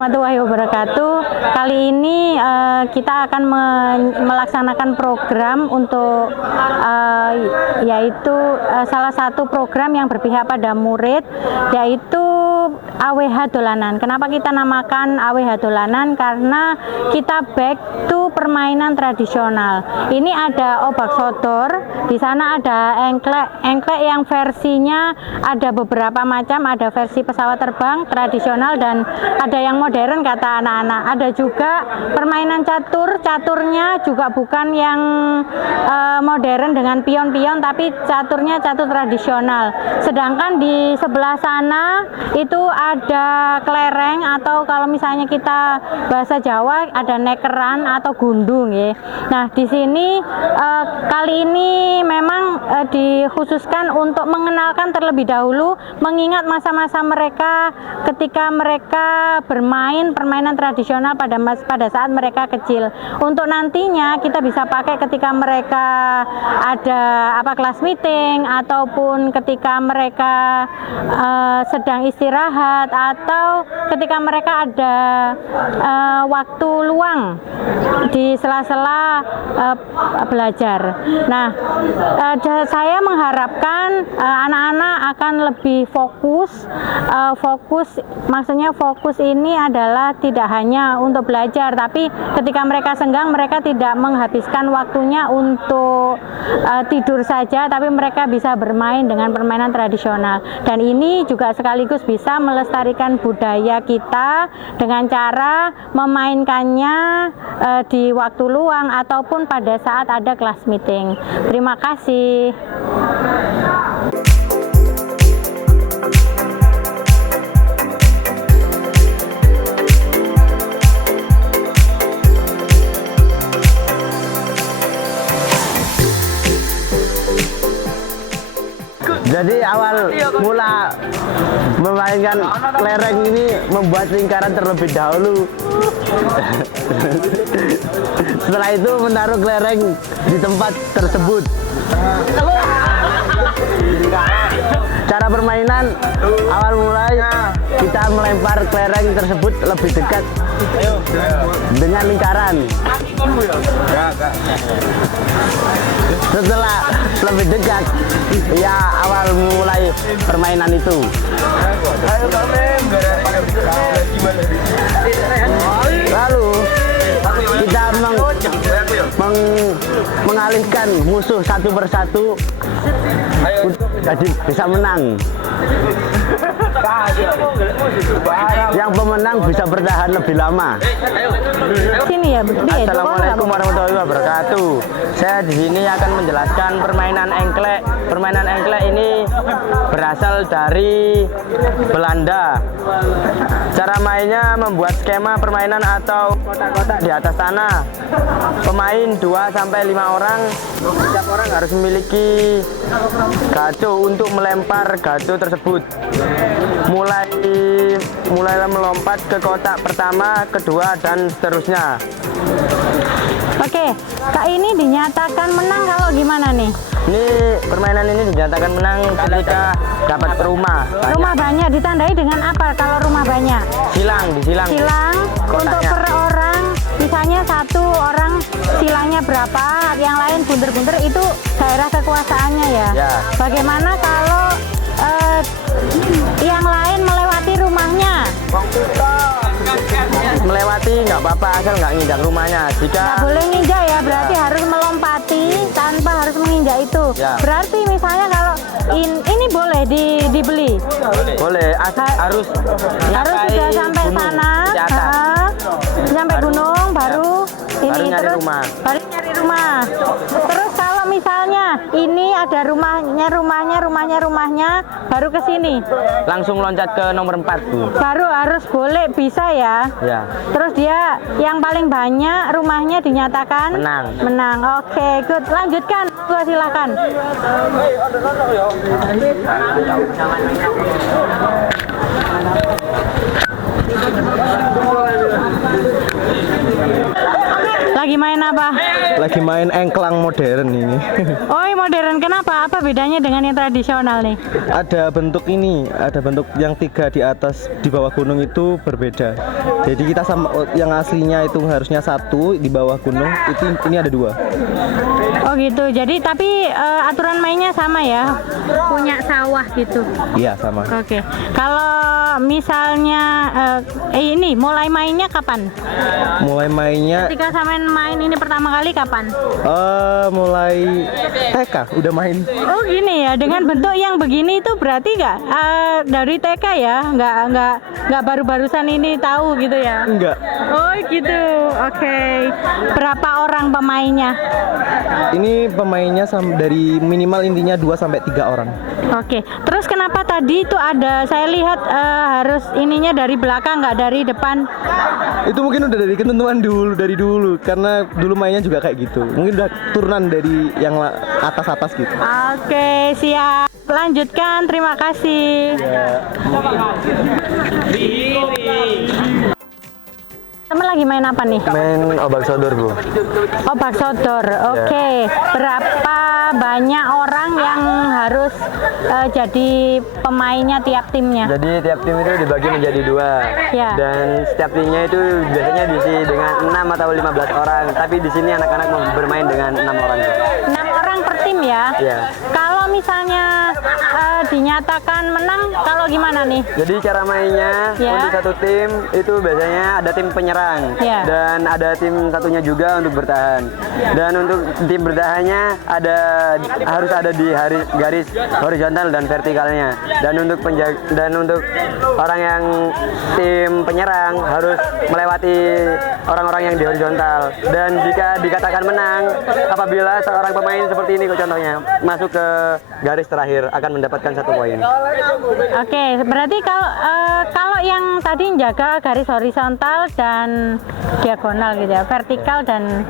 Warahmatullahi wabarakatuh. Kali ini kita akan melaksanakan program untuk yaitu salah satu program yang berpihak pada murid, yaitu AWH Dolanan. Kenapa kita namakan AWH Dolanan? Karena kita back to permainan tradisional. Ini ada obak sodor, di sana ada engklek yang versinya ada beberapa macam, ada versi pesawat terbang tradisional dan ada yang modern kata anak-anak. Ada juga permainan caturnya juga bukan yang modern dengan pion-pion, tapi caturnya catur tradisional. Sedangkan di sebelah sana itu ada kelereng, atau kalau misalnya kita bahasa Jawa ada nekeran atau gundung ya. Nah, di sini kali ini memang dikhususkan untuk mengenalkan terlebih dahulu, mengingat masa-masa mereka ketika mereka bermain permainan tradisional pada saat mereka kecil. Untuk nantinya kita bisa pakai ketika mereka ada kelas meeting, ataupun ketika mereka sedang istirahat, atau ketika mereka ada waktu luang di sela-sela belajar. Nah, saya mengharapkan anak-anak akan lebih fokus. Maksudnya fokus ini adalah tidak hanya untuk belajar, tapi ketika mereka senggang, mereka tidak menghabiskan waktunya untuk tidur saja, tapi mereka bisa bermain dengan permainan tradisional. Dan ini juga sekaligus bisa melestarikan budaya kita dengan cara memainkannya di waktu luang ataupun pada saat ada kelas meeting. Terima kasih. Jadi awal mula memainkan kelereng ini membuat lingkaran terlebih dahulu. Setelah itu menaruh kelereng di tempat tersebut. Cara permainan awal mulai kita melempar kelereng tersebut lebih dekat dengan lingkaran. Setelah lebih dekat, ya awal mulai permainan itu. Lalu kita mengalihkan musuh satu persatu jadi bisa menang. Yang pemenang bisa bertahan lebih lama. Sini ya, Assalamualaikum warahmatullahi wabarakatuh. Saya di sini akan menjelaskan permainan engklek. Permainan engklek ini berasal dari Belanda. Cara mainnya membuat skema permainan atau kotak-kotak di atas tanah. Pemain 2-5 orang. Setiap orang harus memiliki gaco untuk melempar gaco tersebut. Mulai melompat ke kotak pertama, kedua, dan seterusnya. Oke, Kak, ini dinyatakan menang kalau gimana nih? Ini permainan ini dinyatakan menang ketika dapat rumah. Rumah banyak ditandai dengan apa kalau rumah banyak? Silang. Silang untuk per orang, misalnya satu orang silangnya berapa, yang lain bunter-bunter, itu daerah kekuasaannya ya. Bagaimana kalau yang lain melewati rumahnya? Melewati nggak apa-apa, asal nggak nginjak rumahnya. Nggak boleh nginjak ya, berarti harus melompati tanpa harus menginjak itu. Berarti misalnya kalau ini boleh dibeli? Boleh, harus sudah sampai sana, sampai gunung, baru ini nyari terus rumah. baru nyari rumah. Terus kalau misalnya ini ada rumahnya baru ke sini, Langsung loncat ke nomor 4, Bu. baru harus boleh bisa ya. Terus dia yang paling banyak rumahnya dinyatakan menang. Oke, good. Lanjutkan, silakan. Lagi main apa? lagi main engklang modern ini. Oh, ini modern. Kenapa? Apa bedanya dengan yang tradisional nih? Ada bentuk ini, ada bentuk yang 3 di atas, di bawah gunung itu berbeda. Jadi kita sama yang aslinya itu harusnya 1 di bawah gunung, itu ini ada 2. Oh gitu. Jadi tapi aturan mainnya sama ya? Punya sawah gitu. Iya sama. Oke. Kalau misalnya ini mulai mainnya kapan? Mulai mainnya Ketika sampean main ini pertama kali kapan? mulai TK udah main. Oh gini ya, dengan bentuk yang begini itu berarti nggak dari TK ya? Nggak baru-barusan ini tahu gitu ya? Enggak. Oh gitu. Oke. Berapa orang pemainnya? Ini pemainnya dari minimal intinya 2 sampai 3 orang. Oke. Terus kenapa tadi itu ada? Saya lihat harus ininya dari belakang nggak dari depan. Itu mungkin udah dari ketentuan dari dulu karena dulu mainnya juga kayak gitu. Mungkin udah turunan dari yang atas-atas gitu. Oke, siap. Lanjutkan. Terima kasih. Teman lagi main apa nih? Main obak sodor, Bu. Obak sodor. Oke. Berapa banyak orang yang harus jadi pemainnya tiap timnya? Jadi tiap tim itu dibagi menjadi 2. Ya. Dan setiap timnya itu biasanya diisi dengan 6 atau 15 orang. Tapi di sini anak-anak mau bermain dengan 6 orang. 6 orang per tim ya? Iya. Kalau misalnya dinyatakan menang, kalau gimana nih? Jadi cara mainnya Ya. untuk satu tim itu biasanya ada tim penyerang Ya. dan ada tim satunya juga untuk bertahan. Dan untuk tim bertahannya harus ada di garis horizontal dan vertikalnya. Dan untuk orang yang tim penyerang harus melewati orang-orang yang di horizontal. Dan jika dikatakan menang apabila seorang pemain seperti ini contohnya masuk ke garis terakhir akan mendapatkan 1 poin. Oke, berarti kalau yang tadi jaga garis horizontal dan diagonal gitu ya, vertikal dan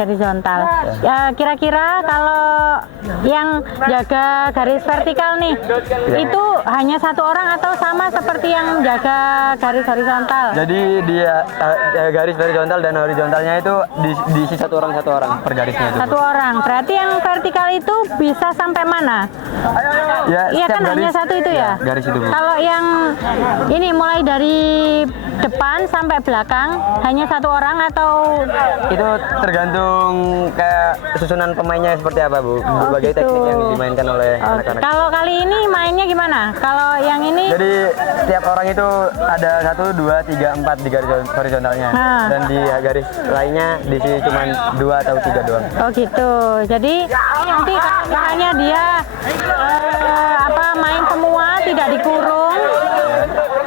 horizontal. Ya, kira-kira kalau yang jaga garis vertikal nih, itu hanya 1 orang atau sama seperti yang jaga garis horizontal? Jadi dia garis horizontal dan horizontalnya itu diisi 1 orang per garisnya itu. 1 orang. Berarti yang vertikal itu bisa sampai mana? Ya, Iya setiap kan hanya 1 itu ya? Garis itu, Bu. Kalau yang ini mulai dari depan sampai belakang hanya 1 orang atau Itu tergantung kayak susunan pemainnya seperti apa, Bu. Berbagai gitu. teknik yang dimainkan oleh anak-anak. Kalau kali ini mainnya gimana? Kalau yang ini Jadi setiap orang itu ada 1, 2, 3, 4 di garis horizontalnya. Nah. Dan di garis lainnya diisi cuma 2 atau 3 doang. oh gitu. Jadi nanti kalau misalnya dia main semua tidak dikurung,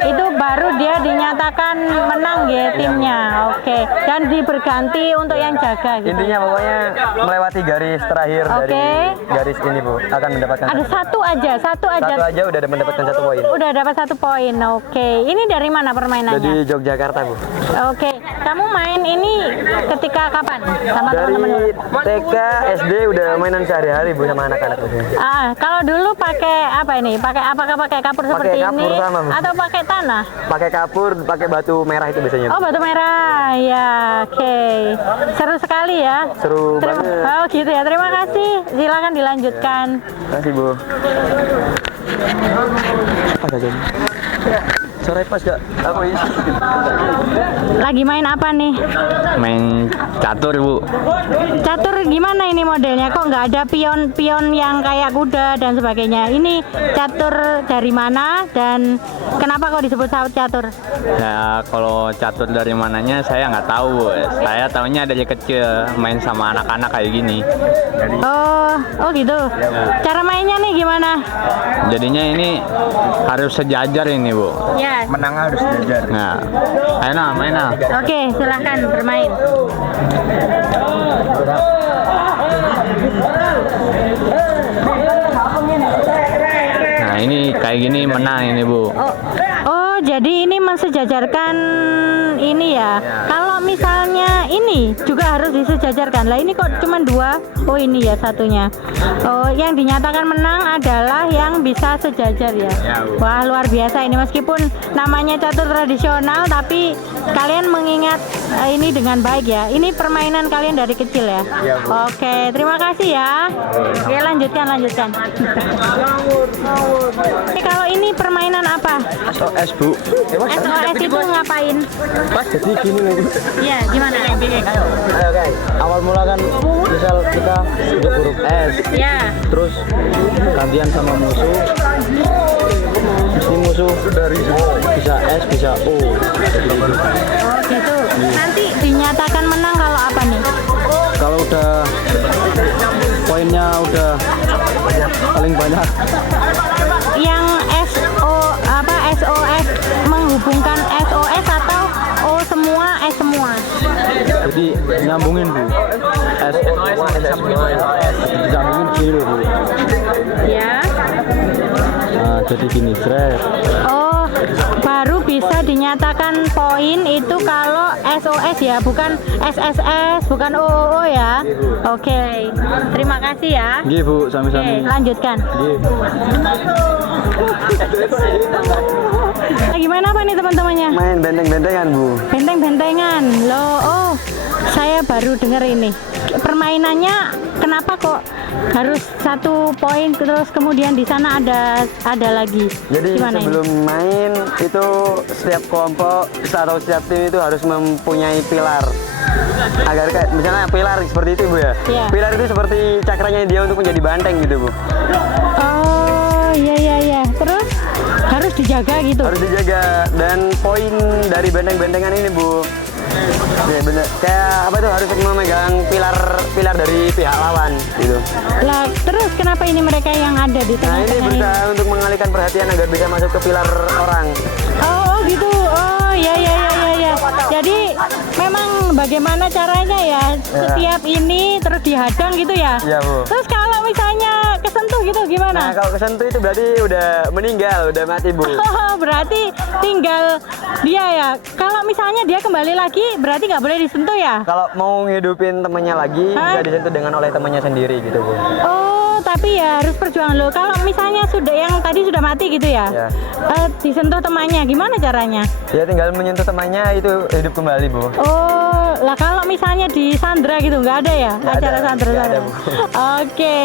itu baru dia dinyatakan menang ya timnya. Oke. Dan berganti untuk yang jaga gitu. Intinya pokoknya melewati garis terakhir Oke. dari garis ini, Bu, akan mendapatkan Ada satu aja. satu aja udah mendapatkan 1 poin. Udah dapat 1 poin. Oke. Ini dari mana permainannya? Jadi Yogyakarta, Bu. Oke. Kamu main ini ketika kapan? Sama Dari teman-teman? TK, SD udah mainan sehari-hari, Bu, sama anak-anak di sini. Kalau dulu pakai apa ini? Apakah pakai kapur seperti kapur ini sama, Bu. atau pakai tanah? Pakai kapur, pakai batu merah itu biasanya. Oh, batu merah. Ya, oke. Seru sekali ya. Seru banget. Oh, gitu ya. Terima kasih. Silakan dilanjutkan. Terima kasih, Bu. Pas aja. Sore pas gak? Apa ini? Lagi main apa nih? Main catur, Bu. Catur gimana ini modelnya? Kok nggak ada pion-pion yang kayak kuda dan sebagainya? Ini catur dari mana dan kenapa kok disebut catur? Ya, kalau catur dari mananya saya nggak tahu, Bu. Saya tahunya dari kecil main sama anak-anak kayak gini. Oh gitu. Cara mainnya nih gimana? Jadinya ini harus sejajar ini, Bu. Ya. Menang harus sejajar. Nah, ayo nah, main nah. Oke, silahkan bermain. Nah, ini kayak gini menang ini, Bu. Oh, jadi ini mensejajarkan ini ya. Kalau misalnya ini juga harus disejajarkan. Lah ini kok cuma 2? Oh, ini ya satunya. Oh, yang dinyatakan menang adalah yang bisa sejajar ya. Bu. Wah, luar biasa ini meskipun namanya catur tradisional tapi kalian mengingat ini dengan baik ya. Ini permainan kalian dari kecil ya. Iya, Bu. Oke, terima kasih ya. Oke, lanjutkan. Oke, kalau ini permainan apa? SOS Bu. SOS itu ngapain? Jadi gini nih Bu. Iya, gimana? Ayo guys, awal mula kan misal kita udah huruf S, Ya. terus gantian sama musuh. Ini musuh dari bisa S bisa O. Oh, gitu. Nanti dinyatakan menang kalau apa nih? Kalau udah poinnya udah paling banyak. Yang SOS menghubungkan SOS atau O semua S semua? Jadi nyambungin Bu. S disambungin gini loh Bu. Ya. Nah, jadi gini, Fred. Oh, baru bisa dinyatakan poin itu kalau SOS ya, bukan SSS, bukan OOO ya. Oke, terima kasih ya. Nggih Bu, Oke, sami-sami. lanjutkan. Nggih. Nah, gimana apa nih teman-temannya? Main benteng-bentengan, Bu. Benteng-bentengan. Loh, oh, saya baru dengar ini. Permainannya kenapa kok harus 1 poin terus kemudian di sana ada lagi? Jadi Gimana ini? sebelum main itu setiap kelompok atau setiap tim itu harus mempunyai pilar. Agar kayak misalnya pilar seperti itu Bu ya. Iya. Pilar itu seperti cakranya dia untuk menjadi banteng gitu Bu. Oh, iya. Terus harus dijaga gitu. Harus dijaga dan poin dari benteng-bentengan ini Bu. Ya bener. Kayak apa tuh harus memegang pilar dari pihak lawan gitu. Lah, terus kenapa ini mereka yang ada di Nah ini tengah-tengah ini? berusaha untuk mengalihkan perhatian agar bisa masuk ke pilar orang. Oh, gitu. Oh, iya. Jadi memang bagaimana caranya ya? Setiap ini terus dihadang gitu ya? Iya Bu. Terus kalau misalnya kesentuh gitu Nah gimana? kalau kesentuh itu berarti udah meninggal, udah mati Bu. Oh, berarti tinggal dia ya. Kalau misalnya dia kembali lagi, berarti nggak boleh disentuh ya? Kalau mau ngidupin temannya lagi Hah? bisa disentuh dengan oleh temannya sendiri gitu Bu. Oh, tapi ya harus perjuangan loh. Kalau misalnya sudah yang tadi sudah mati gitu ya, Ya. Disentuh temannya, gimana caranya? Ya tinggal menyentuh temannya itu hidup kembali Bu. Oh, lah kalau misalnya di Sandra gitu nggak ada ya Nggak acara ada, Sandra? nggak ada, Bu. Oke,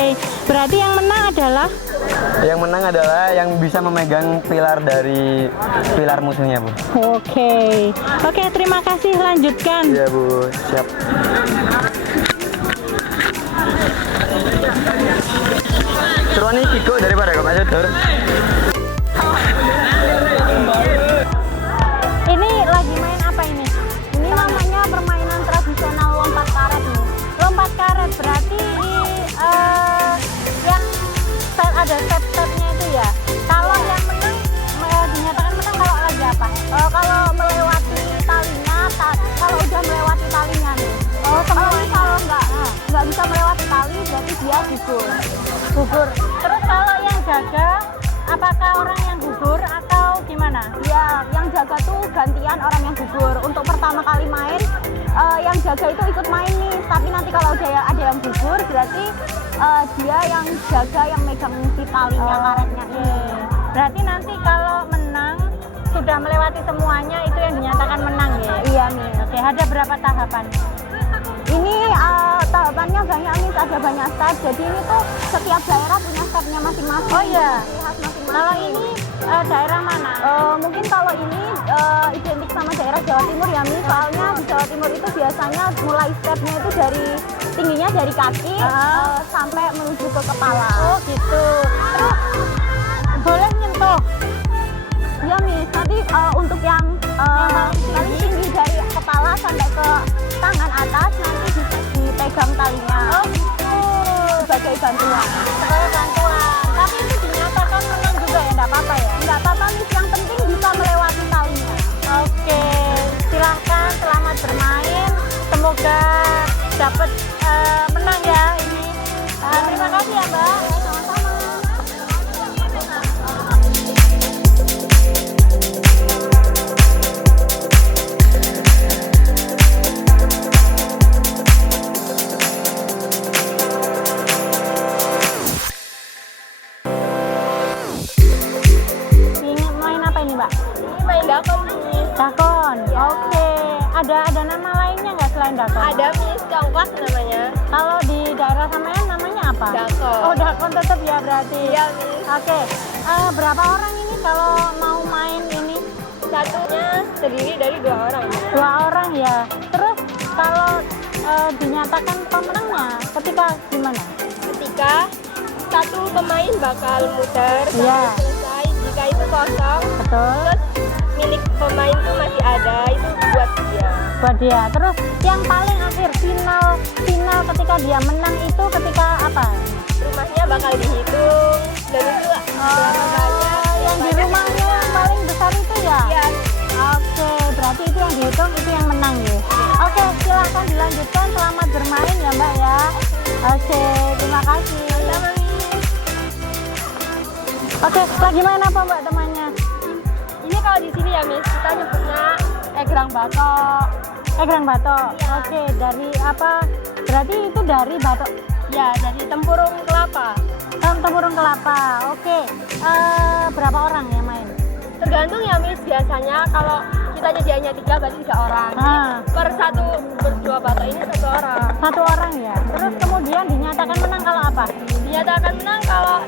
berarti yang menang adalah Yang menang adalah yang bisa memegang pilar dari pilar musuhnya Bu. Oke, terima kasih. Lanjutkan. Iya Bu, siap. Seruan ini Kiko daripada Kak Sodor. Ini lagi main apa ini? Ini namanya permainan tradisional lompat karet nih. Lompat karet berarti yang ada step-stepnya itu ya. Kalau yang menang dinyatakan menang kalau lagi apa? Kalau melewati talinya, kalau udah melewati talinya nih. Oh, kalau nggak bisa melewati tali berarti dia gugur. Terus kalau yang jaga, apakah orang yang gugur atau gimana? Ya, yang jaga tuh gantian orang yang gugur. Untuk pertama kali main, yang jaga itu ikut main nih. Tapi nanti kalau ada yang gugur, berarti dia yang jaga yang megang si talinya karetnya ini. Berarti nanti kalau menang sudah melewati semuanya itu yang dinyatakan menang ya? Iya nih. Oke, ada berapa tahapan? Ini tahapannya banyak nih, ada banyak step. Jadi ini tuh setiap daerah punya stepnya masing-masing. Oh iya. Ciri khas masing-masing. Kalau ini daerah mana? Mungkin kalau ini identik sama daerah Jawa Timur ya, misalnya di Jawa Timur itu biasanya mulai stepnya itu dari tingginya dari kaki sampai menuju ke kepala. Oh gitu. Terus boleh nyentuh? Ya Miss, nanti untuk yang paling tinggi dari kepala sampai ke tangan atas nanti bisa dipegang talinya. Oh gitu. Sebagai bantuan. Sebagai bantuan. Tapi itu dinyatakan menang juga ya, nggak apa-apa ya? Nggak apa-apa Miss, yang penting bisa melewati talinya. Oke, silahkan selamat bermain. Semoga dapat menang ya ini. Terima kasih ya Mbak. Sama-sama. Ini main apa ini Mbak? Main dakon. Dakon. Oke. Ada nama lainnya nggak selain dakon? Ada Miss Congklak namanya. Kalau di daerah sampean namanya apa? Dakon. Oh, dakon tetap ya berarti. Iya, Miss. Oke. Berapa orang ini kalau mau main ini? Satunya terdiri dari 2 orang. 2 orang ya. Terus kalau dinyatakan pemenangnya ketika gimana? Ketika satu pemain bakal muter sampai Iya. selesai. Jika itu kosong, Betul. terus milik pemain itu masih ada, itu buat dia. Buat dia. Terus yang paling akhir final ketika dia menang itu ketika apa? Rumahnya bakal dihitung dan itu berapa banyak Yang di rumahnya yang paling besar itu ya? ya. Oke, berarti itu yang dihitung, itu yang menang ya. Oke, silahkan dilanjutkan. Selamat bermain ya Mbak ya. Oke, terima kasih. Oke, lagi main apa Mbak temannya? Ini kalau di sini ya Miss, kita nyebutnya egrang batok. Egrang batok. Oke, dari apa? Berarti itu dari batok. Ya, dari tempurung kelapa. Tempurung kelapa. Oke. Berapa orang yang main? Tergantung ya Miss, biasanya kalau kita nyedianya 3 berarti 3 orang. Ah. Per satu berdua batok ini 1 orang. 1 orang ya. Terus kemudian dinyatakan menang kalau apa? Dinyatakan menang kalau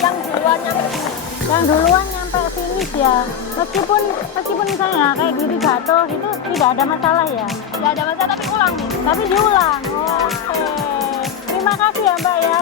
yang duluan nyampe sini. Yang duluan nyampe finish ya. Meskipun misalnya kayak gini jatuh itu tidak ada masalah ya. Tidak ada masalah tapi ulang Miss. Tapi diulang. Oke. Terima kasih ya Mbak ya.